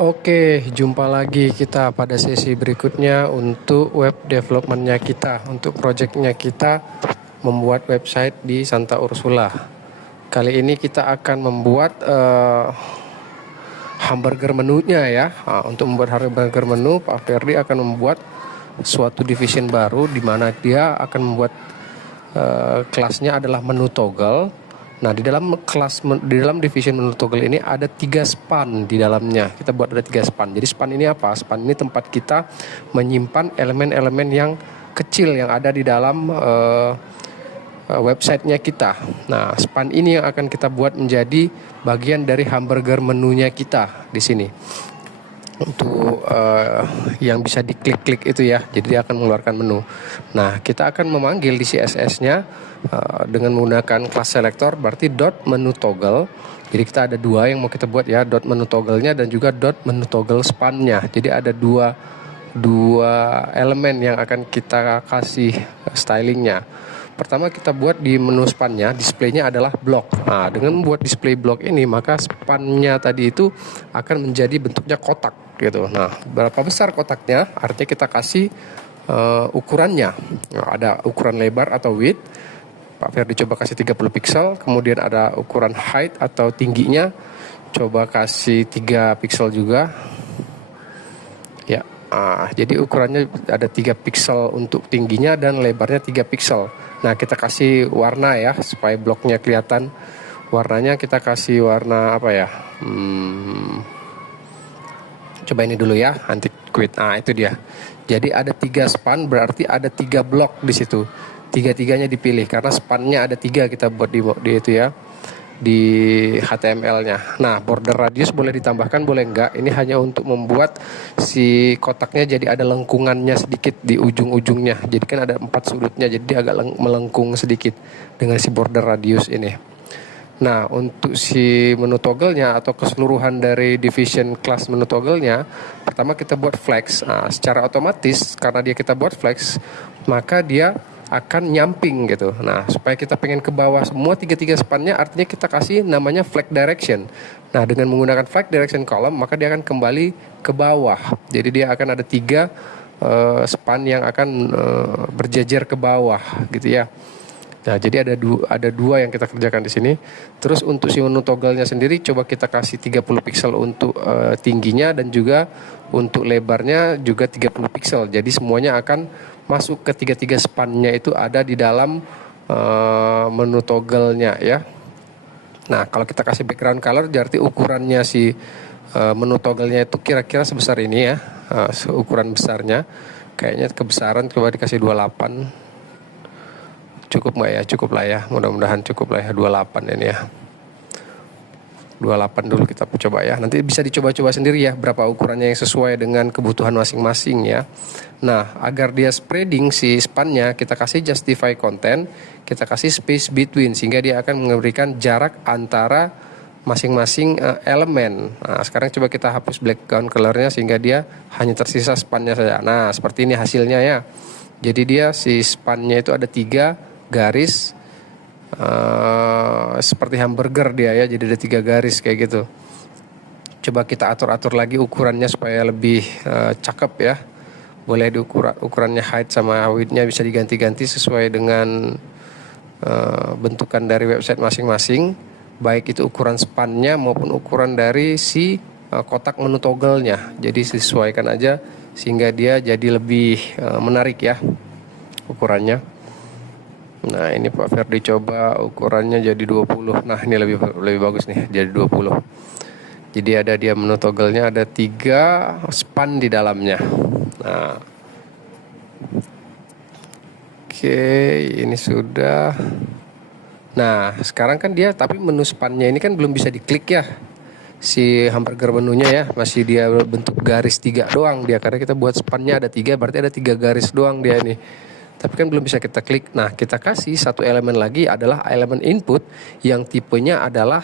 Oke, jumpa lagi kita pada sesi berikutnya untuk web developmentnya kita, untuk projectnya kita membuat website di Santa Ursula. Kali ini kita akan membuat hamburger menunya ya. Nah, untuk membuat hamburger menu, Pak Ferdi akan membuat suatu division baru di mana dia akan membuat kelasnya adalah menu toggle. Nah, di dalam division menu toggle ini ada 3 span di dalamnya. Kita buat ada 3 span. Jadi span ini apa? Span ini tempat kita menyimpan elemen-elemen yang kecil yang ada di dalam websitenya kita. Nah, span ini yang akan kita buat menjadi bagian dari hamburger menunya kita di sini. Untuk yang bisa diklik-klik itu ya, jadi dia akan mengeluarkan menu. Nah, kita akan memanggil di CSS-nya dengan menggunakan class selector, berarti dot menu toggle. Jadi kita ada dua yang mau kita buat ya, dot menu toggle-nya dan juga dot menu toggle span-nya. Jadi ada dua elemen yang akan kita kasih stylingnya. Pertama kita buat di menu span-nya, display-nya adalah blok. Nah, dengan membuat display blok ini, maka span-nya tadi itu akan menjadi bentuknya kotak gitu. Nah, berapa besar kotaknya? Artinya kita kasih ukurannya. Nah, ada ukuran lebar atau width. Pak Ferdi coba kasih 30 pixel, kemudian ada ukuran height atau tingginya. Coba kasih 3 pixel juga. Ya, jadi ukurannya ada 3 pixel untuk tingginya dan lebarnya 3 pixel. Nah, kita kasih warna ya supaya bloknya kelihatan. Warnanya kita kasih warna apa ya? Coba ini dulu ya, anti quit. Nah, itu dia. Jadi ada 3 span, berarti ada 3 blok di situ. Tiga-tiganya dipilih karena spannya ada 3 kita buat di itu ya, di HTML-nya. Nah, border radius boleh ditambahkan, boleh enggak. Ini hanya untuk membuat si kotaknya jadi ada lengkungannya sedikit di ujung-ujungnya. Jadi kan ada 4 sudutnya, jadi dia agak melengkung sedikit dengan si border radius ini. Nah, untuk si menu toggle-nya atau keseluruhan dari division class menu toggle-nya, pertama kita buat flex. Nah, secara otomatis karena kita buat flex, maka dia akan nyamping gitu. Nah, supaya kita pengen ke bawah semua tiga-tiga span-nya, artinya kita kasih namanya flag direction. Nah, dengan menggunakan flag direction column, maka dia akan kembali ke bawah. Jadi dia akan ada 3 span yang akan berjejer ke bawah gitu ya. Nah, jadi ada dua yang kita kerjakan di sini. Terus untuk si menu toggle-nya sendiri coba kita kasih 30 pixel untuk tingginya dan juga untuk lebarnya juga 30 pixel. Jadi semuanya akan masuk ke tiga span-nya itu ada di dalam menu toggle-nya ya. Nah, kalau kita kasih background color berarti ukurannya si menu toggle-nya itu kira-kira sebesar ini ya. Ukuran besarnya kayaknya kebesaran coba dikasih 28. Cukup nggak ya? Cukup lah ya. Mudah-mudahan cukup lah ya 28 ini ya. 28 dulu kita coba ya. Nanti bisa dicoba-coba sendiri ya berapa ukurannya yang sesuai dengan kebutuhan masing-masing ya. Nah, agar dia spreading si span-nya, kita kasih justify content, kita kasih space between sehingga dia akan memberikan jarak antara masing-masing elemen. Nah, sekarang coba kita hapus background color-nya sehingga dia hanya tersisa span-nya saja. Nah, seperti ini hasilnya ya. Jadi dia si span-nya itu ada 3 garis seperti hamburger dia ya, jadi ada 3 garis kayak gitu. Coba kita atur-atur lagi ukurannya supaya lebih cakep ya. Boleh ukurannya height sama width-nya bisa diganti-ganti sesuai dengan bentukan dari website masing-masing, baik itu ukuran span-nya maupun ukuran dari si kotak menu toggle-nya. Jadi sesuaikan aja sehingga dia jadi lebih menarik ya ukurannya. Nah, ini Pak Ferdi coba ukurannya jadi 20. Nah, ini lebih bagus nih, jadi 20. Jadi ada dia menu toggle-nya ada 3 span di dalamnya. Nah, oke, ini sudah. Nah, sekarang kan dia tapi menu span-nya ini kan belum bisa diklik ya. Si hamburger menunya ya, masih dia bentuk garis 3 doang dia karena kita buat span-nya ada 3, berarti ada 3 garis doang dia nih. Tapi kan belum bisa kita klik. Nah, kita kasih satu elemen lagi adalah elemen input yang tipenya adalah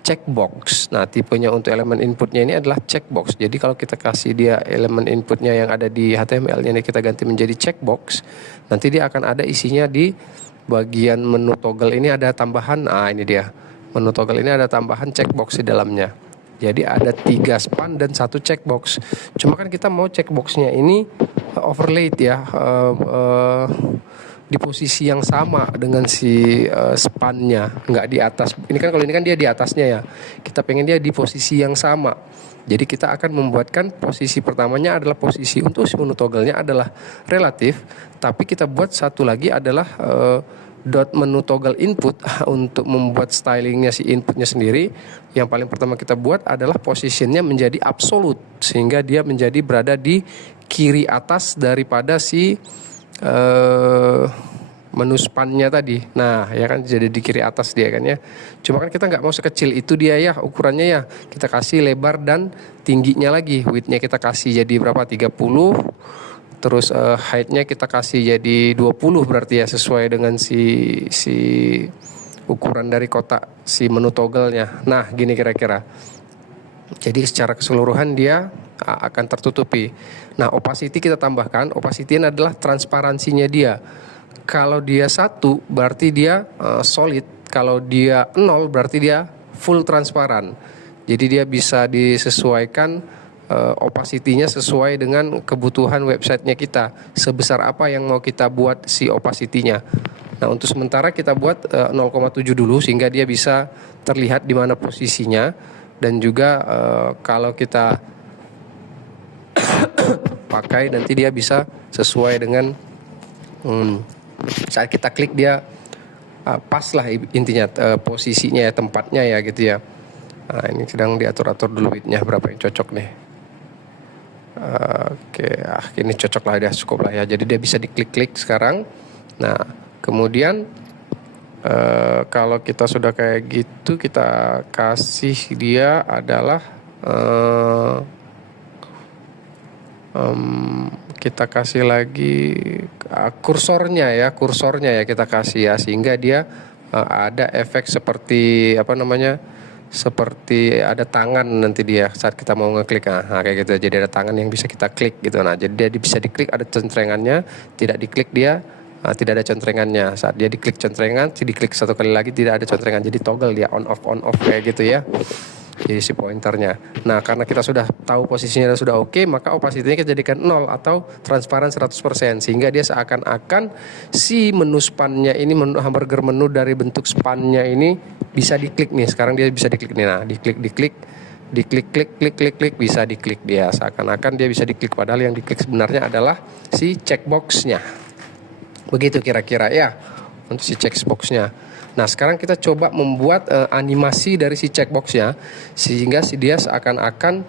checkbox. Nah, tipenya untuk elemen inputnya ini adalah checkbox. Jadi kalau kita kasih dia elemen inputnya yang ada di HTML-nya ini kita ganti menjadi checkbox, nanti dia akan ada isinya di bagian menu toggle ini ada tambahan. Nah, ini dia. Menu toggle ini ada tambahan checkbox di dalamnya. Jadi ada 3 span dan 1 checkbox. Cuma kan kita mau checkboxnya ini overlaid ya, di posisi yang sama dengan si spannya, nggak di atas. Ini kan kalau ini kan dia di atasnya ya. Kita pengen dia di posisi yang sama. Jadi kita akan membuatkan posisi pertamanya adalah posisi untuk si menu toggle-nya adalah relatif, tapi kita buat satu lagi adalah dot menu toggle input untuk membuat stylingnya si inputnya sendiri. Yang paling pertama kita buat adalah positionnya menjadi absolut, sehingga dia menjadi berada di kiri atas daripada si menu spannya tadi. Nah ya kan, jadi di kiri atas dia kan ya. Cuma kan kita nggak mau sekecil itu dia ya ukurannya ya. Kita kasih lebar dan tingginya lagi. Widthnya kita kasih jadi berapa, 30. Terus height-nya kita kasih jadi 20 berarti ya, sesuai dengan si ukuran dari kotak si menu toggle-nya. Nah gini kira-kira. Jadi secara keseluruhan dia akan tertutupi. Nah opacity kita tambahkan. Opacity ini adalah transparansinya dia. Kalau dia 1 berarti dia solid. Kalau dia 0 berarti dia full transparan. Jadi dia bisa disesuaikan opacity-nya sesuai dengan kebutuhan websitenya kita. Sebesar apa yang mau kita buat si opacity-nya. Nah untuk sementara kita buat 0,7 dulu, sehingga dia bisa terlihat di mana posisinya. Dan juga kalau kita pakai nanti dia bisa sesuai dengan saat kita klik dia pas lah intinya posisinya ya, tempatnya ya gitu ya. Nah ini sedang diatur-atur dulu widthnya berapa yang cocok nih. Oke, ini cocok lah, dia cukup lah ya. Jadi dia bisa diklik-klik sekarang. Nah kemudian kalau kita sudah kayak gitu, kita kasih dia adalah kita kasih lagi kursornya ya kita kasih ya, sehingga dia ada efek seperti apa namanya, seperti ada tangan nanti dia saat kita mau ngeklik. Nah kayak gitu, jadi ada tangan yang bisa kita klik gitu. Nah jadi dia bisa diklik ada centrengannya, tidak diklik dia tidak ada centrengannya. Saat dia diklik centrengan, diklik satu kali lagi tidak ada centrengan. Jadi toggle dia on off kayak gitu ya. Jadi si pointernya. Nah karena kita sudah tahu posisinya sudah oke, maka opacity-nya kita jadikan 0 atau transparan 100%, sehingga dia seakan-akan si menu spannya ini, hamburger menu dari bentuk spannya ini bisa diklik nih. Sekarang dia bisa diklik nih. Nah diklik klik bisa diklik dia. Seakan-akan dia bisa diklik, padahal yang diklik sebenarnya adalah si checkbox-nya. Begitu kira-kira ya untuk si checkbox-nya. Nah sekarang kita coba membuat animasi dari si checkbox-nya, sehingga dia seakan-akan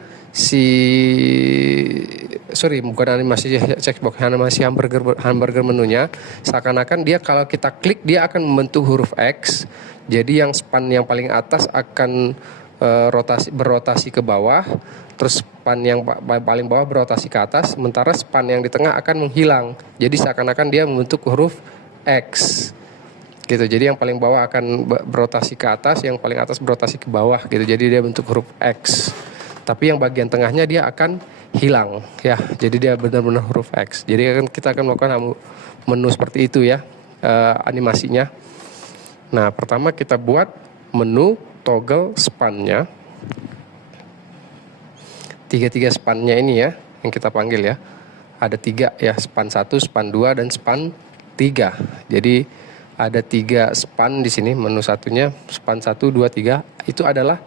bukan animasi checkbox, animasi hamburger menunya, seakan-akan dia kalau kita klik dia akan membentuk huruf X. Jadi yang span yang paling atas akan berotasi ke bawah, terus span yang paling bawah berotasi ke atas, sementara span yang di tengah akan menghilang. Jadi seakan-akan dia membentuk huruf X gitu. Jadi yang paling bawah akan berotasi ke atas, yang paling atas berotasi ke bawah gitu. Jadi dia bentuk huruf X. Tapi yang bagian tengahnya dia akan hilang ya. Jadi dia benar-benar huruf X. Jadi kita akan melakukan menu seperti itu ya, animasinya. Nah pertama kita buat menu toggle spannya. Tiga spannya ini ya yang kita panggil ya. Ada 3 ya, span 1, span 2 dan span 3. Jadi ada 3 span di sini, menu satunya span 1, 2, 3 itu adalah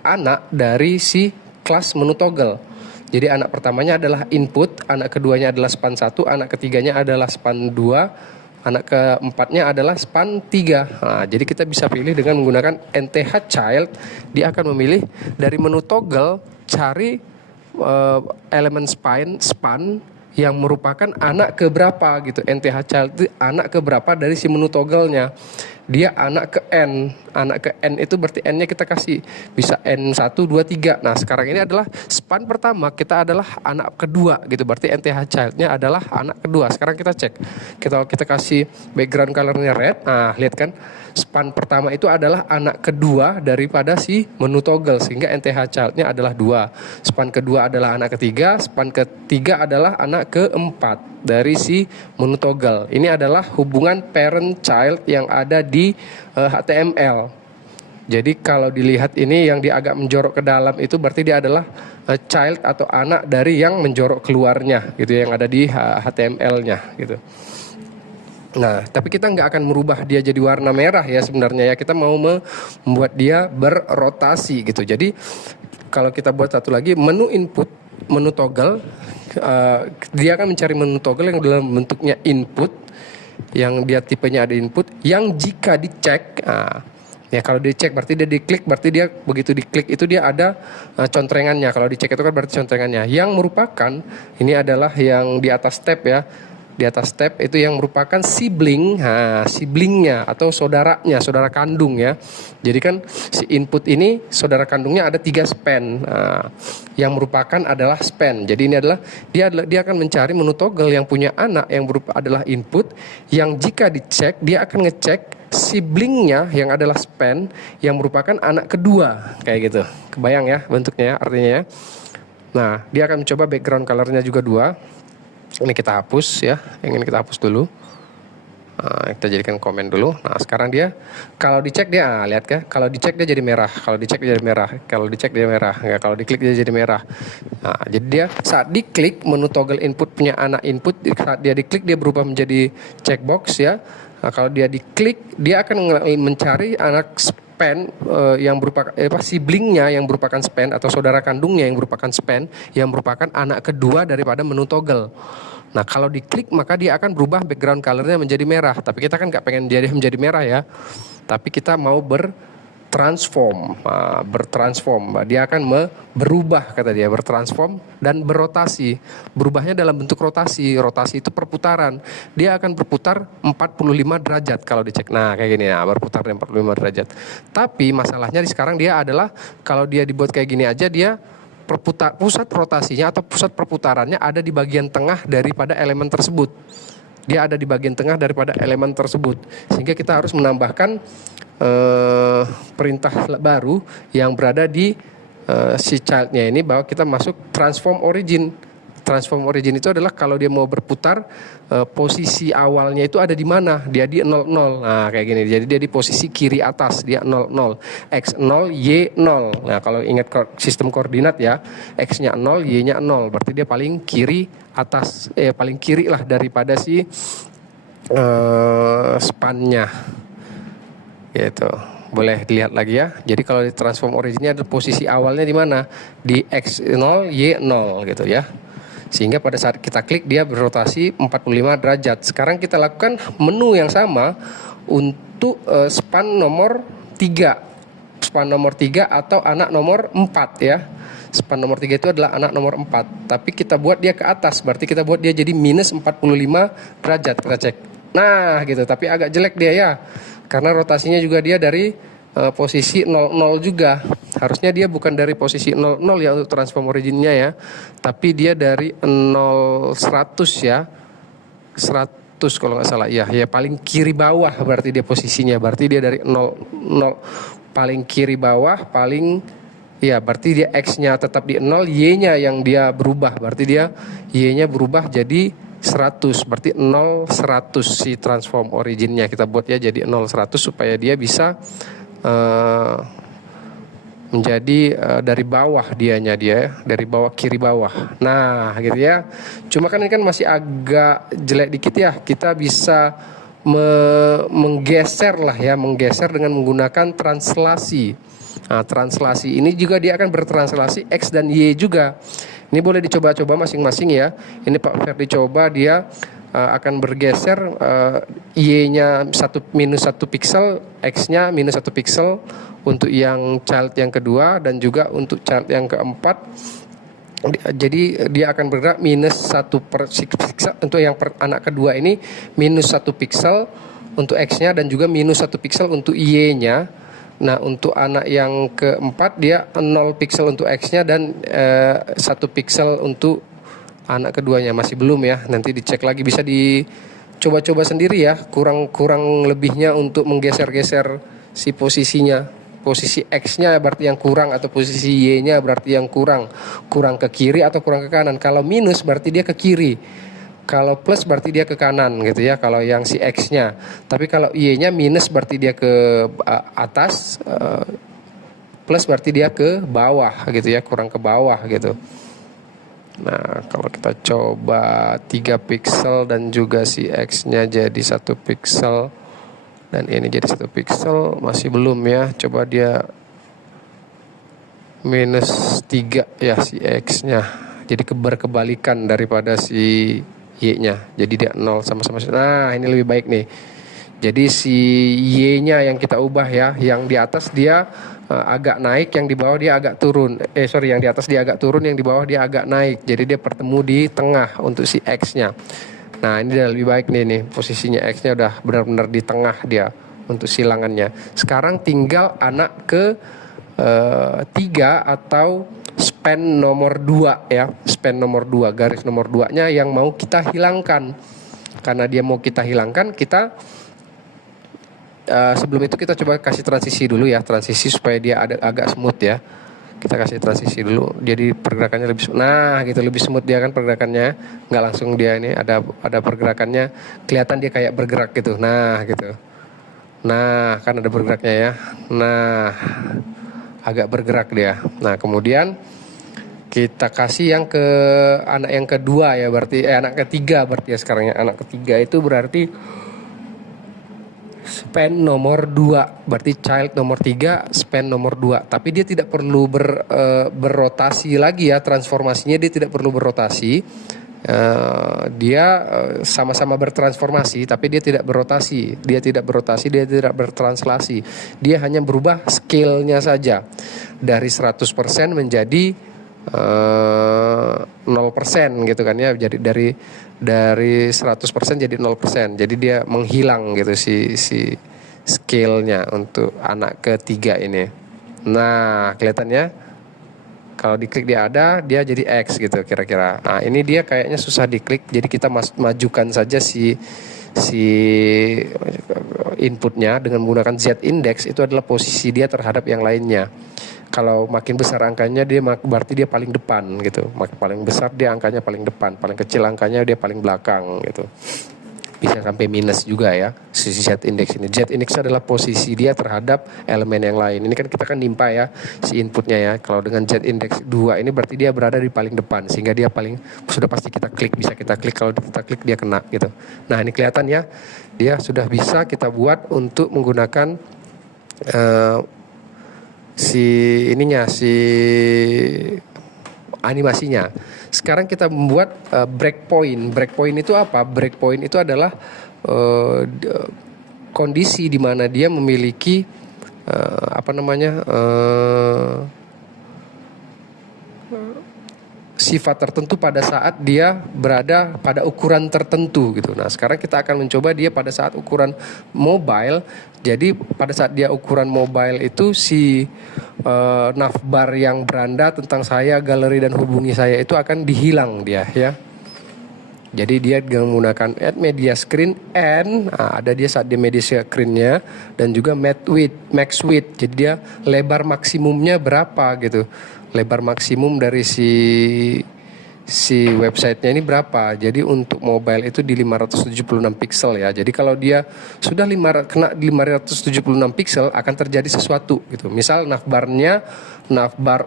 anak dari si kelas menu toggle. Jadi anak pertamanya adalah input, anak keduanya adalah span 1, anak ketiganya adalah span 2, anak keempatnya adalah span 3. Nah, jadi kita bisa pilih dengan menggunakan NTH child. Dia akan memilih dari menu toggle, cari elemen span yang merupakan anak keberapa gitu. NTH child itu anak keberapa dari si menu toggle-nya. Dia anak ke N. Anak ke N itu berarti N-nya kita kasih bisa N1, 2, 3. Nah sekarang ini adalah span pertama, kita adalah anak kedua gitu. Berarti NTH child-nya adalah anak kedua. Sekarang kita cek. Kita kasih background color-nya red. Nah lihat kan, span pertama itu adalah anak kedua daripada si menu toggle, sehingga NTH child-nya adalah 2. Span kedua adalah anak ketiga, span ketiga adalah anak keempat dari si menu toggle. Ini adalah hubungan parent child yang ada di HTML. Jadi kalau dilihat ini yang dia agak menjorok ke dalam itu berarti dia adalah child atau anak dari yang menjorok keluarnya gitu, yang ada di HTML-nya gitu. Nah, tapi kita nggak akan merubah dia jadi warna merah ya sebenarnya ya. Kita mau membuat dia berrotasi gitu. Jadi kalau kita buat satu lagi menu input, menu toggle, dia akan mencari menu toggle yang dalam bentuknya input, yang dia tipenya ada input, yang jika dicek, ya kalau dicek berarti dia diklik, berarti dia begitu diklik itu dia ada contrengannya. Kalau dicek itu kan berarti contrengannya. Yang merupakan ini adalah yang di atas tab ya. Di atas tab itu yang merupakan sibling, siblingnya atau saudaranya, saudara kandung ya. Jadi kan si input ini saudara kandungnya ada 3 span, yang merupakan adalah span. Jadi ini adalah dia akan mencari menu toggle yang punya anak yang berupa adalah input, yang jika dicek dia akan ngecek siblingnya yang adalah span yang merupakan anak kedua, kayak gitu. Kebayang ya bentuknya ya, artinya ya. Nah, dia akan mencoba background colornya juga 2. Ini kita hapus ya, yang ini kita hapus dulu. Kita jadikan komen dulu. Nah, sekarang dia kalau dicek dia lihat ya, kalau dicek dia jadi merah, kalau dicek dia jadi merah, kalau dicek dia merah, ya, kalau diklik dia jadi merah. Nah, jadi dia saat diklik menu toggle input punya anak input, saat dia diklik dia berubah menjadi checkbox ya. Nah, kalau dia diklik dia akan mencari anak span yang berupakan siblingnya yang berupakan span atau saudara kandungnya yang berupakan span yang merupakan anak kedua daripada menu toggle. Nah, kalau diklik maka dia akan berubah background colornya menjadi merah. Tapi kita kan nggak pengen dia menjadi merah ya. Tapi kita mau bertransform. Dia akan berubah, kata dia, bertransform dan berrotasi. Berubahnya dalam bentuk rotasi. Rotasi itu perputaran. Dia akan berputar 45 derajat kalau dicek. Nah, kayak gini ya, berputar 45 derajat. Tapi masalahnya di sekarang dia adalah kalau dia dibuat kayak gini aja, dia pusat rotasinya atau pusat perputarannya ada di bagian tengah daripada elemen tersebut. Dia ada di bagian tengah daripada elemen tersebut. Sehingga kita harus menambahkan perintah baru yang berada di si childnya ini, bahwa kita masuk transform origin. Transform origin itu adalah kalau dia mau berputar, posisi awalnya itu ada di mana? Dia di 00. Nah, kayak gini. Jadi dia di posisi kiri atas, dia 00. X0, Y0. Nah, kalau ingat sistem koordinat ya, X-nya 0, Y-nya 0. Berarti dia paling kiri atas, paling kiri lah daripada si span-nya. Gitu. Boleh dilihat lagi ya. Jadi kalau di transform originnya ada posisi awalnya di mana? Di X0, Y0 gitu ya. Sehingga pada saat kita klik dia berrotasi 45 derajat. Sekarang kita lakukan menu yang sama untuk span nomor 3. Span nomor 3 atau anak nomor 4 ya. Span nomor 3 itu adalah anak nomor 4. Tapi kita buat dia ke atas. Berarti kita buat dia jadi minus 45 derajat. Kita cek. Nah gitu. Tapi agak jelek dia ya. Karena rotasinya juga dia dari posisi 00 juga. Harusnya dia bukan dari posisi 00 ya untuk transform originnya ya. Tapi dia dari 0 100 ya. 100 kalau nggak salah ya. Ya paling kiri bawah berarti dia posisinya. Berarti dia dari 0 paling kiri bawah, paling ya berarti dia X-nya tetap di 0, Y-nya yang dia berubah. Berarti dia Y-nya berubah jadi 100. Berarti 0 100 si transform originnya. Kita buat ya jadi 0 100 supaya dia bisa menjadi dari bawah dianya, dia dari bawah kiri bawah. Nah gitu ya. Cuma kan ini kan masih agak jelek dikit ya. Kita bisa menggeser lah ya, menggeser dengan menggunakan translasi. Nah, translasi ini juga dia akan bertranslasi X dan Y juga. Ini boleh dicoba-coba masing-masing ya. Ini Pak Ferdi coba, dia akan bergeser Y-nya minus 1 pixel, X-nya minus 1 pixel untuk yang child yang kedua dan juga untuk child yang keempat. Jadi dia akan bergerak minus 1 pixel untuk yang anak kedua ini, minus 1 pixel untuk X-nya dan juga minus 1 pixel untuk Y-nya. Nah untuk anak yang keempat dia 0 pixel untuk X-nya dan 1 pixel untuk anak keduanya. Masih belum ya, nanti dicek lagi, bisa dicoba-coba sendiri ya, kurang lebihnya untuk menggeser-geser si posisinya. Posisi X-nya berarti yang kurang atau posisi Y-nya berarti yang kurang ke kiri atau kurang ke kanan. Kalau minus berarti dia ke kiri. Kalau plus berarti dia ke kanan gitu ya, kalau yang si X-nya. Tapi kalau Y-nya minus berarti dia ke atas, plus berarti dia ke bawah gitu ya, kurang ke bawah gitu. Nah, kalau kita coba 3 pixel dan juga si X-nya jadi 1 pixel dan ini jadi 1 pixel, masih belum ya. Coba dia minus 3 ya si X-nya. Jadi berkebalikan daripada si Y-nya. Jadi dia 0 sama-sama. Nah, ini lebih baik nih. Jadi si Y-nya yang kita ubah ya, yang di atas dia agak naik, yang di bawah dia agak turun. Yang di atas dia agak turun, yang di bawah dia agak naik. Jadi dia bertemu di tengah untuk si X-nya. Nah, ini udah lebih baik nih posisinya X-nya udah benar-benar di tengah dia untuk silangannya. Sekarang tinggal anak ke 3 atau span nomor 2 ya, span nomor 2, garis nomor 2-nya yang mau kita hilangkan. Karena dia mau kita hilangkan, kita sebelum itu kita coba kasih transisi dulu ya, transisi supaya dia agak smooth ya. Kita kasih transisi dulu, jadi pergerakannya lebih, nah gitu, lebih smooth dia kan pergerakannya, nggak langsung dia ini ada pergerakannya, kelihatan dia kayak bergerak gitu, nah gitu, nah kan ada bergeraknya ya, nah agak bergerak dia. Nah kemudian kita kasih yang ke anak yang kedua ya, berarti anak ketiga berarti ya sekarang ya, anak ketiga itu berarti span nomor 2, berarti child nomor 3, span nomor 2. Tapi dia tidak perlu berrotasi lagi ya, transformasinya dia tidak perlu berrotasi. Dia sama-sama bertransformasi, tapi dia tidak berrotasi. Dia tidak bertranslasi. Dia hanya berubah scale-nya saja. Dari 100% menjadi 0% gitu kan ya, jadi dari 100% jadi 0%, jadi dia menghilang gitu si scale-nya untuk anak ketiga ini. Nah kelihatannya kalau diklik dia jadi X gitu kira-kira. Nah ini dia kayaknya susah diklik, jadi kita majukan saja si inputnya dengan menggunakan Z index, itu adalah posisi dia terhadap yang lainnya. Kalau makin besar angkanya dia berarti dia paling depan gitu. Paling besar dia angkanya paling depan, paling kecil angkanya dia paling belakang gitu. Bisa sampai minus juga ya si Z index ini. Z index adalah posisi dia terhadap elemen yang lain. Ini kan kita kan nimpa ya si inputnya ya. Kalau dengan Z index 2 ini berarti dia berada di paling depan, sehingga dia paling sudah pasti kita klik, bisa kita klik, kalau kita klik dia kena gitu. Nah ini kelihatan ya, dia sudah bisa kita buat untuk menggunakan si animasinya. Sekarang kita membuat breakpoint. Breakpoint itu apa? Breakpoint itu adalah kondisi di mana dia memiliki sifat tertentu pada saat dia berada pada ukuran tertentu gitu. Nah sekarang kita akan mencoba dia pada saat ukuran mobile. Jadi pada saat dia ukuran mobile itu si navbar yang beranda tentang saya, galeri dan hubungi saya itu akan dihilang dia ya. Jadi dia menggunakan add media screen and ada dia saat dia media screen-nya, dan juga max width. Jadi dia lebar maksimumnya berapa gitu. Lebar maksimum dari si websitenya ini berapa. Jadi untuk mobile itu di 576 pixel ya. Jadi kalau dia sudah kena di 576 pixel akan terjadi sesuatu gitu. Misal navbar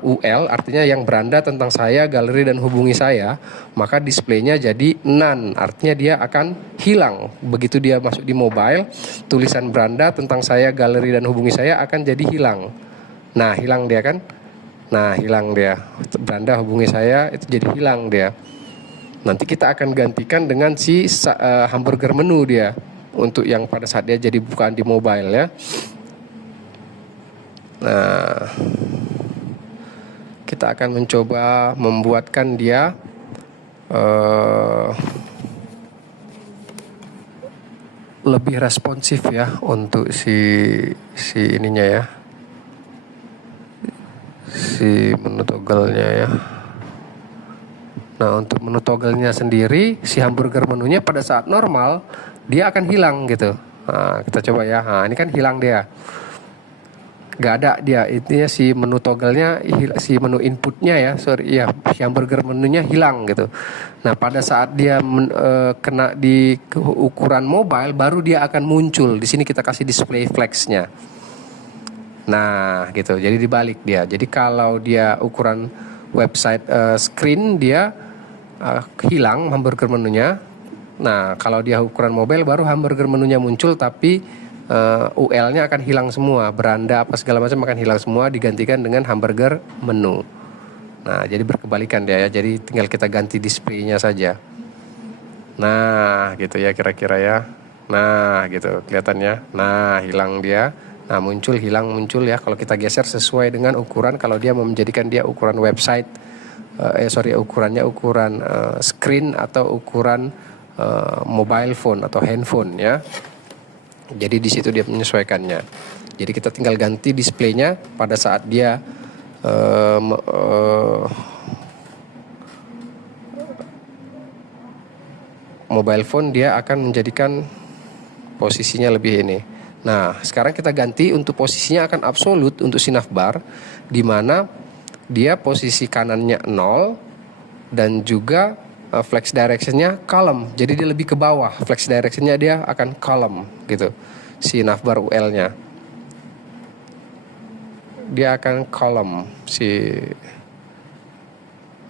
UL artinya yang beranda tentang saya, galeri dan hubungi saya, maka displaynya jadi none, artinya dia akan hilang. Begitu dia masuk di mobile, tulisan beranda tentang saya, galeri dan hubungi saya akan jadi hilang. Nah hilang dia kan. Nah hilang dia, beranda hubungi saya itu jadi hilang dia. Nanti kita akan gantikan dengan si hamburger menu dia, untuk yang pada saat dia jadi bukaan di mobile ya. Nah kita akan mencoba membuatkan dia lebih responsif ya untuk si ininya ya, si menu toggle-nya ya. Nah untuk menu toggle-nya sendiri, si hamburger menunya pada saat normal dia akan hilang gitu. Nah kita coba ya, nah ini kan hilang dia. nggak ada dia, intinya si menu toggle-nya, si menu inputnya ya, sorry ya, hamburger menunya hilang gitu. Nah pada saat dia kena di ukuran mobile, baru dia akan muncul. Di sini kita kasih display flags-nya. Nah gitu, jadi dibalik dia. Jadi kalau dia ukuran website screen, dia hilang hamburger menunya. Nah kalau dia ukuran mobile, baru hamburger menunya muncul, tapi UL-nya akan hilang semua, beranda apa segala macam akan hilang semua, digantikan dengan hamburger menu. Nah jadi berkebalikan dia ya, jadi tinggal kita ganti display-nya saja. Nah gitu ya kira-kira ya. Nah gitu kelihatannya. Nah hilang dia. Nah muncul, hilang, muncul ya. Kalau kita geser sesuai dengan ukuran, kalau dia mau menjadikan dia ukuran website, ukurannya ukuran screen atau ukuran mobile phone atau handphone ya. Jadi di situ dia menyesuaikannya. Jadi kita tinggal ganti displaynya pada saat dia mobile phone, dia akan menjadikan posisinya lebih ini. Nah sekarang kita ganti untuk posisinya akan absolut untuk si navbar, di mana dia posisi kanannya 0 dan juga flex directionnya column, jadi dia lebih ke bawah. Flex directionnya dia akan column gitu, si navbar UL-nya dia akan column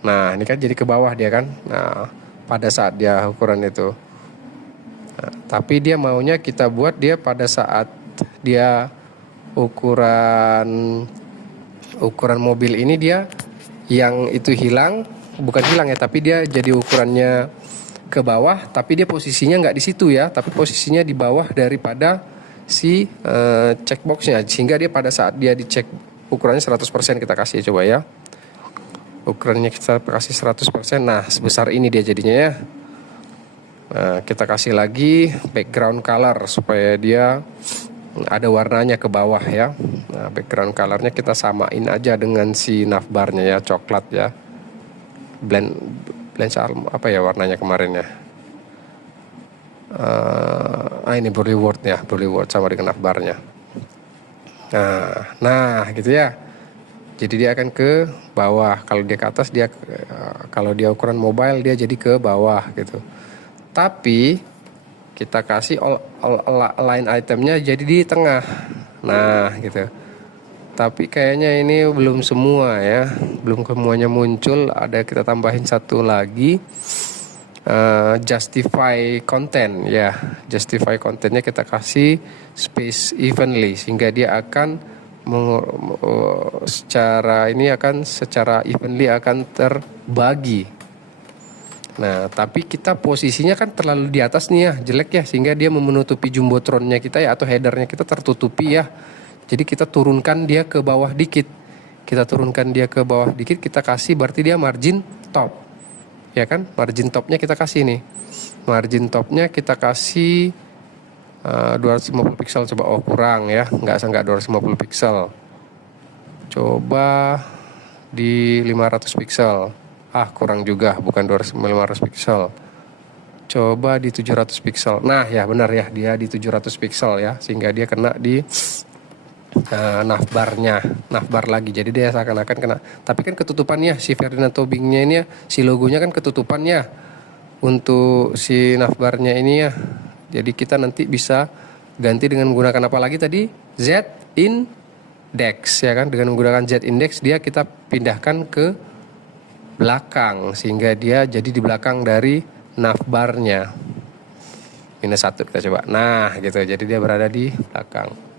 nah ini kan jadi ke bawah dia kan. Nah pada saat dia ukuran itu, nah, tapi dia maunya kita buat dia pada saat dia ukuran mobil ini, dia yang itu hilang, bukan hilang ya, tapi dia jadi ukurannya ke bawah, tapi dia posisinya nggak di situ ya, tapi posisinya di bawah daripada si checkboxnya, sehingga dia pada saat dia dicek ukurannya 100%, kita kasih coba ya, ukurannya kita kasih 100%. Nah sebesar ini dia jadinya ya. Nah kita kasih lagi background color supaya dia ada warnanya ke bawah ya. Nah background colornya kita samain aja dengan si navbarnya ya, coklat ya. Blend apa ya warnanya kemarin ya, ini Bollywood ya, Bollywood sama dengan navbarnya. Nah gitu ya. Jadi dia akan ke bawah, kalau dia ke atas dia, kalau dia ukuran mobile dia jadi ke bawah gitu. Tapi kita kasih line itemnya jadi di tengah. Nah gitu. Tapi kayaknya ini belum semua ya, belum semuanya muncul. Ada kita tambahin satu lagi, justify content ya. Justify contentnya kita kasih space evenly, sehingga dia akan secara evenly akan terbagi. Nah tapi kita posisinya kan terlalu di atas nih ya, jelek ya, sehingga dia menutupi jumbotronnya kita ya, atau headernya kita tertutupi ya. Jadi kita turunkan dia ke bawah dikit. Kita kasih berarti dia margin top. Ya kan? Margin topnya kita kasih nih. Margin topnya kita kasih 250 pixel coba. Oh kurang ya. Enggak 250 pixel. Coba di 500 pixel. Kurang juga, bukan 500 pixel. Coba di 700 pixel. Nah ya benar ya, dia di 700 pixel ya. Sehingga dia kena di navbar lagi, jadi dia seakan-akan kena. Tapi kan ketutupannya si Ferdinand Tobingnya ini ya, si logonya kan ketutupannya untuk si navbarnya ini ya. Jadi kita nanti bisa ganti dengan menggunakan apa lagi tadi, Z index ya kan. Dengan menggunakan Z index dia kita pindahkan ke belakang, sehingga dia jadi di belakang dari navbarnya. -1 kita coba. Nah gitu, jadi dia berada di belakang.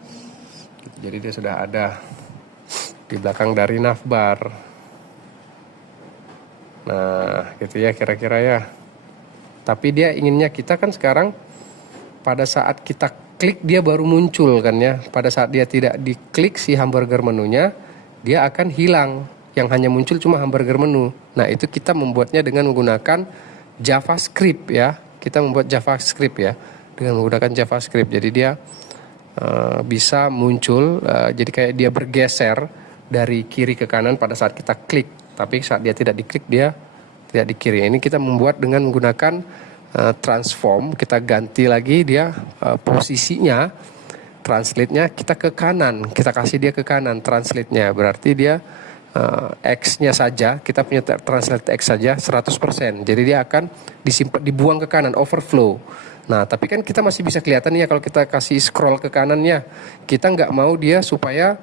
Jadi dia sudah ada di belakang dari navbar. Nah gitu ya kira-kira ya. Tapi dia inginnya kita kan sekarang pada saat kita klik dia baru muncul kan ya. Pada saat dia tidak diklik si hamburger menunya, dia akan hilang. Yang hanya muncul cuma hamburger menu. Nah itu kita membuatnya dengan menggunakan JavaScript ya. Kita membuat JavaScript ya, dengan menggunakan JavaScript. Jadi dia bisa muncul, jadi kayak dia bergeser dari kiri ke kanan pada saat kita klik. Tapi saat dia tidak diklik, dia tidak di kiri. Ini kita membuat dengan menggunakan transform. Kita ganti lagi dia posisinya translate-nya kita ke kanan, kita kasih dia ke kanan translate-nya, berarti dia X-nya saja, kita punya translate X saja 100%, jadi dia akan dibuang ke kanan, overflow. Nah tapi kan kita masih bisa kelihatan ya kalau kita kasih scroll ke kanannya, kita nggak mau dia supaya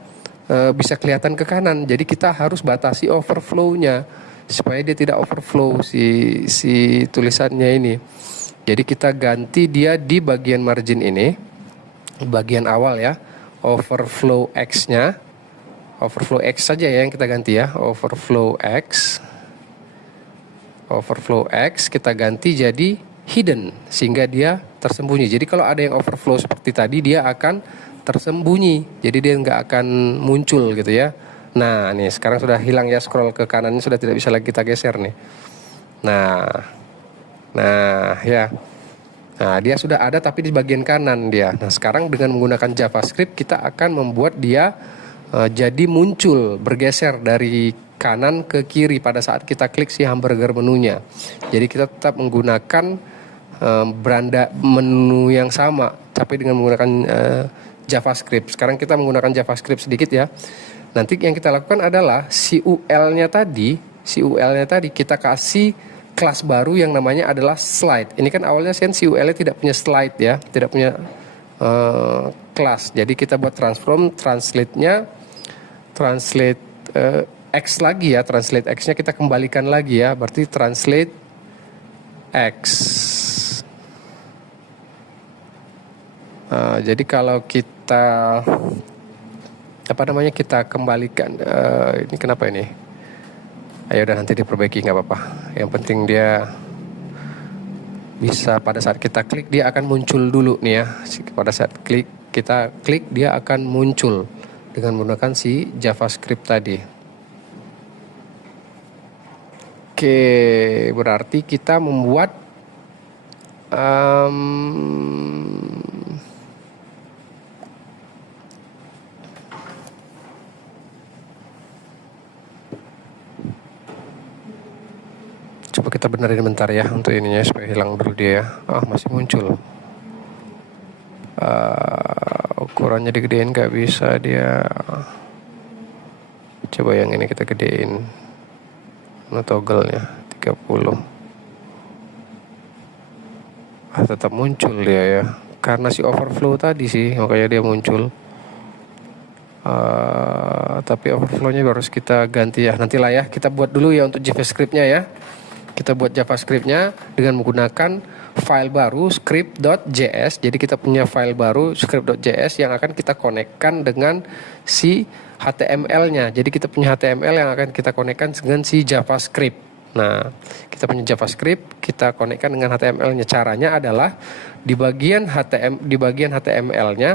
bisa kelihatan ke kanan, jadi kita harus batasi overflow-nya supaya dia tidak overflow si tulisannya ini. Jadi kita ganti dia di bagian margin ini, bagian awal ya, overflow X-nya, overflow X saja ya yang kita ganti ya, overflow X kita ganti jadi hidden sehingga dia tersembunyi. Jadi kalau ada yang overflow seperti tadi dia akan tersembunyi, jadi dia nggak akan muncul gitu ya. Nah nih sekarang sudah hilang ya, scroll ke kanan ini sudah tidak bisa lagi kita geser nih. Nah ya. Nah, dia sudah ada tapi di bagian kanan dia. Nah, sekarang dengan menggunakan JavaScript kita akan membuat dia jadi muncul, bergeser dari kanan ke kiri pada saat kita klik si hamburger menunya. Jadi kita tetap menggunakan beranda menu yang sama tapi dengan menggunakan JavaScript. Sekarang kita menggunakan JavaScript sedikit ya. Nanti yang kita lakukan adalah si UL-nya tadi kita kasih kelas baru yang namanya adalah slide. Ini kan awalnya si UL-nya tidak punya slide ya, tidak punya kelas. Jadi kita buat transform, translate-nya, translate X lagi ya, translate X-nya kita kembalikan lagi ya, berarti translate X. Jadi kalau kita kita kembalikan, ini kenapa ini? Ayo udah nanti diperbaiki nggak apa-apa. Yang penting dia bisa pada saat kita klik dia akan muncul dulu nih ya. Pada saat kita klik dia akan muncul dengan menggunakan si JavaScript tadi. Oke, berarti kita membuat coba kita benerin bentar ya untuk ininya supaya hilang dulu dia ya. Masih muncul. Ukurannya digedein nggak bisa dia. Coba yang ini kita gedein. Toggle-nya 30. Tetap muncul dia ya. Karena si overflow tadi sih makanya dia muncul. Tapi overflow-nya harus kita ganti ya. Nantilah ya, kita buat dulu ya untuk JavaScript-nya ya. Kita buat JavaScript-nya dengan menggunakan file baru script.js. Jadi kita punya file baru script.js yang akan kita konekkan dengan si HTML-nya. Jadi kita punya HTML yang akan kita konekkan dengan si JavaScript. Nah, kita punya JavaScript, kita konekkan dengan HTML-nya. Caranya adalah di bagian HTML-nya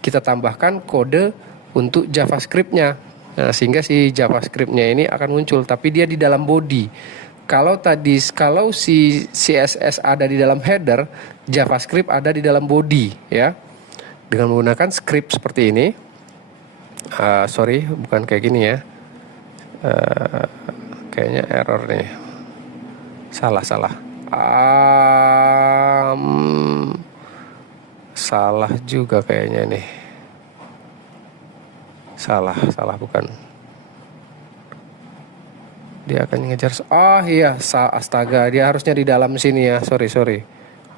kita tambahkan kode untuk JavaScript-nya. Nah, sehingga si JavaScript-nya ini akan muncul, tapi dia di dalam body. Kalau si CSS ada di dalam header, JavaScript ada di dalam body ya. Dengan menggunakan script seperti ini. Sorry, bukan kayak gini ya. Kayaknya error nih. Salah. Salah juga kayaknya nih. Salah bukan. Dia akan ngejar. Iya, astaga, dia harusnya di dalam sini ya. Sorry.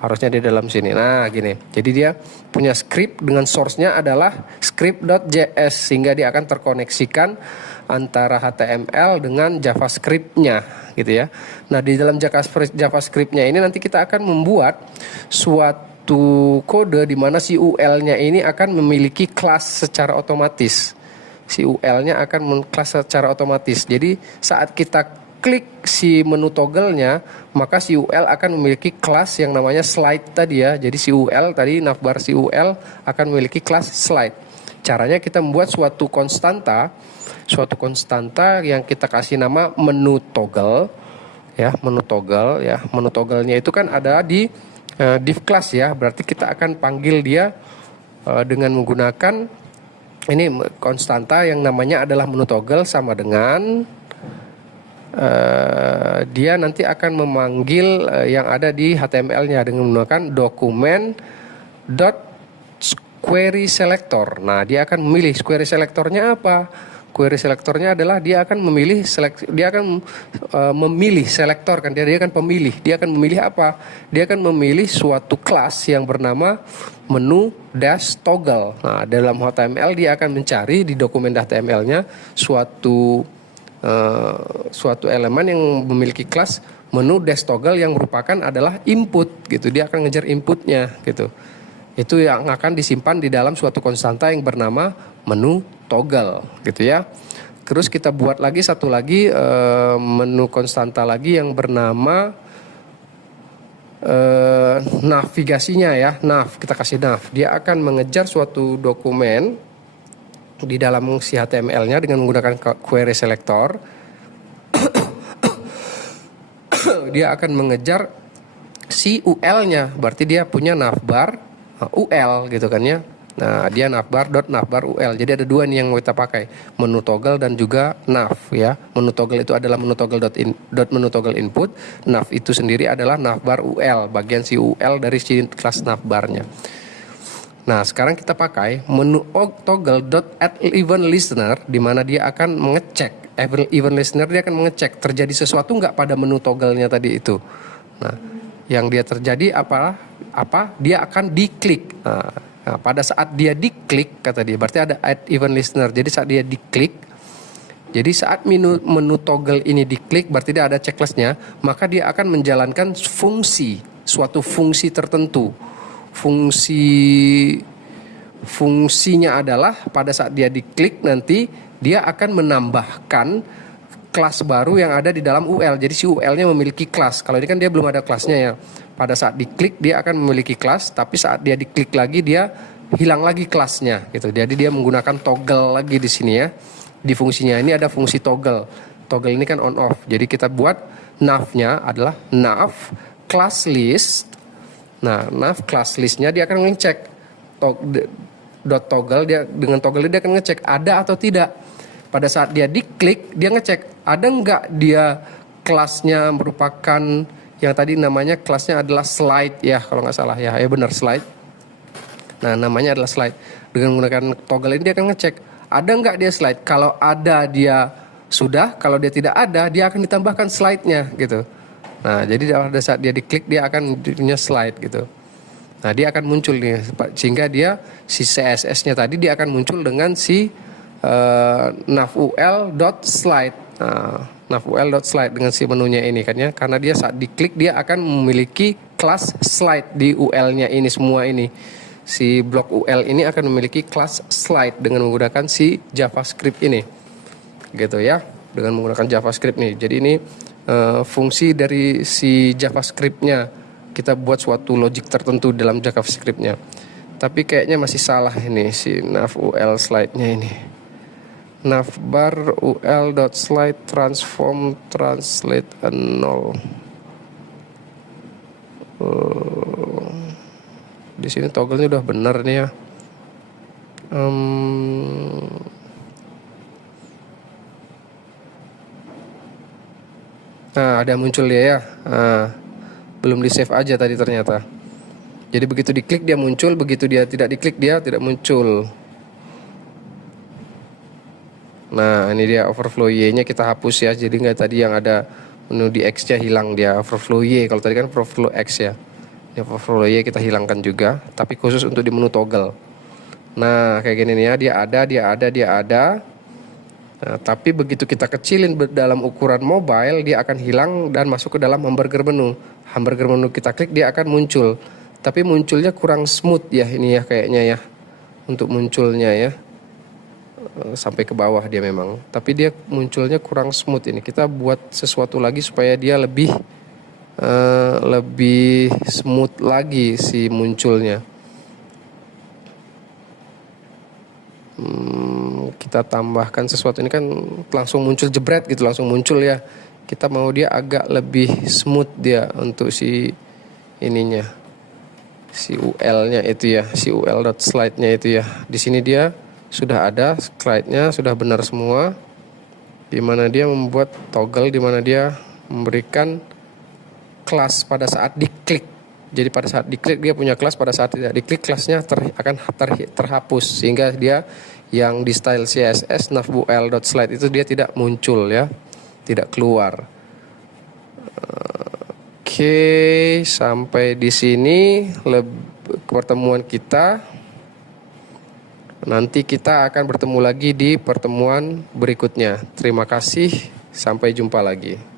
Harusnya di dalam sini. Nah, gini. Jadi dia punya script dengan source-nya adalah script.js sehingga dia akan terkoneksikan antara HTML dengan JavaScript-nya gitu ya. Nah, di dalam JavaScript-nya ini nanti kita akan membuat suatu kode di mana si UL-nya ini akan memiliki kelas secara otomatis. Si UL-nya akan kelas secara otomatis. Jadi saat kita klik si menu toggle-nya, maka si UL akan memiliki kelas yang namanya slide tadi ya. Jadi si UL tadi, navbar si UL akan memiliki kelas slide. Caranya kita membuat suatu konstanta yang kita kasih nama menu toggle ya, menu toggle-nya itu kan ada di div class ya. Berarti kita akan panggil dia dengan menggunakan ini konstanta yang namanya adalah menu toggle sama dengan dia nanti akan memanggil yang ada di HTML-nya dengan menggunakan dokumen query selector. Nah, dia akan memilih query selectornya apa? Query selectornya adalah dia akan memilih memilih selektor kan, dia akan pemilih. Dia akan memilih apa? Dia akan memilih suatu kelas yang bernama menu dash toggle. Nah, dalam HTML dia akan mencari di dokumen HTML-nya suatu elemen yang memiliki kelas menu dash toggle yang merupakan adalah input gitu. Dia akan ngejar inputnya gitu. Itu yang akan disimpan di dalam suatu konstanta yang bernama menu toggle gitu ya. Terus kita buat lagi satu lagi menu konstanta lagi yang bernama navigasinya ya, nav, kita kasih nav. Dia akan mengejar suatu dokumen di dalam si HTML-nya dengan menggunakan query selector. Dia akan mengejar si UL-nya, berarti dia punya navbar UL gitu kan ya. Nah, dia navbar UL. Jadi ada dua nih yang kita pakai, menu toggle dan juga nav ya. Menu toggle itu adalah menu toggle menu toggle input. Nav itu sendiri adalah navbar UL, bagian si UL dari si kelas navbarnya. Nah, sekarang kita pakai menu toggle.addEventListener, di mana dia akan mengecek event listener, dia akan mengecek terjadi sesuatu nggak pada menu toggle-nya tadi itu. Nah, yang dia terjadi apa? Dia akan diklik. Nah, pada saat dia diklik, kata dia, berarti ada add event listener. Jadi saat dia diklik, jadi saat menu toggle ini diklik, berarti dia ada checklistnya, maka dia akan menjalankan suatu fungsi tertentu. Fungsinya adalah pada saat dia diklik nanti dia akan menambahkan kelas baru yang ada di dalam UL. Jadi si UL-nya memiliki kelas. Kalau ini kan dia belum ada kelasnya ya. Pada saat diklik dia akan memiliki kelas, tapi saat dia diklik lagi dia hilang lagi kelasnya gitu. Jadi dia menggunakan toggle lagi di sini ya. Di fungsinya ini ada fungsi toggle. Toggle ini kan on off. Jadi kita buat nav-nya adalah nav class list. Nah, nav class list-nya dia akan ngecek toggle, dia dengan toggle dia akan ngecek ada atau tidak. Pada saat dia diklik, dia ngecek ada nggak dia kelasnya merupakan yang tadi namanya kelasnya adalah slide ya, kalau nggak salah ya benar slide. Nah, namanya adalah slide. Dengan menggunakan toggle ini dia akan ngecek ada nggak dia slide. Kalau ada dia sudah, kalau dia tidak ada dia akan ditambahkan slide-nya gitu. Nah, jadi pada saat dia diklik dia akan punya slide gitu. Nah, dia akan muncul nih, sehingga dia si CSS-nya tadi dia akan muncul dengan si navul.slide. Nah, navul.slide dengan si menunya ini kan ya, karena dia saat diklik dia akan memiliki kelas slide di UL-nya ini semua ini. Si blok UL ini akan memiliki kelas slide dengan menggunakan si JavaScript ini. Gitu ya, dengan menggunakan JavaScript nih. Jadi ini fungsi dari si JavaScript-nya. Kita buat suatu logic tertentu dalam JavaScript-nya. Tapi kayaknya masih salah ini si navul slide-nya ini. Navbar ul.slide transform translate null. Di sini toggle-nya udah benar nih ya. Nah, ada muncul dia ya. Belum di save aja tadi ternyata. Jadi begitu diklik dia muncul, begitu dia tidak diklik dia tidak muncul. Nah, ini dia overflow Y-nya kita hapus ya. Jadi nggak tadi yang ada menu di X-nya hilang dia overflow Y. Kalau tadi kan overflow X ya. Ini overflow Y kita hilangkan juga, tapi khusus untuk di menu toggle. Nah, kayak gini nih ya, dia ada. Nah, tapi begitu kita kecilin dalam ukuran mobile, dia akan hilang dan masuk ke dalam hamburger menu. Hamburger menu kita klik dia akan muncul. Tapi munculnya kurang smooth ya ini ya kayaknya ya. Untuk munculnya ya. Sampai ke bawah dia memang. Tapi dia munculnya kurang smooth ini. Kita buat sesuatu lagi supaya dia lebih smooth lagi si munculnya. Kita tambahkan sesuatu, ini kan langsung muncul jebret gitu, langsung muncul ya. Kita mau dia agak lebih smooth dia untuk si ininya, si UL-nya itu ya, si UL.slide-nya itu ya. Di sini dia sudah ada slide-nya, sudah benar semua. Di mana dia membuat toggle, di mana dia memberikan kelas pada saat diklik. Jadi pada saat diklik dia punya kelas, pada saat tidak diklik kelasnya akan terhapus, sehingga dia yang di style CSS navbool.slide itu dia tidak muncul ya, tidak keluar. Oke, sampai di sini pertemuan kita. Nanti kita akan bertemu lagi di pertemuan berikutnya. Terima kasih, sampai jumpa lagi.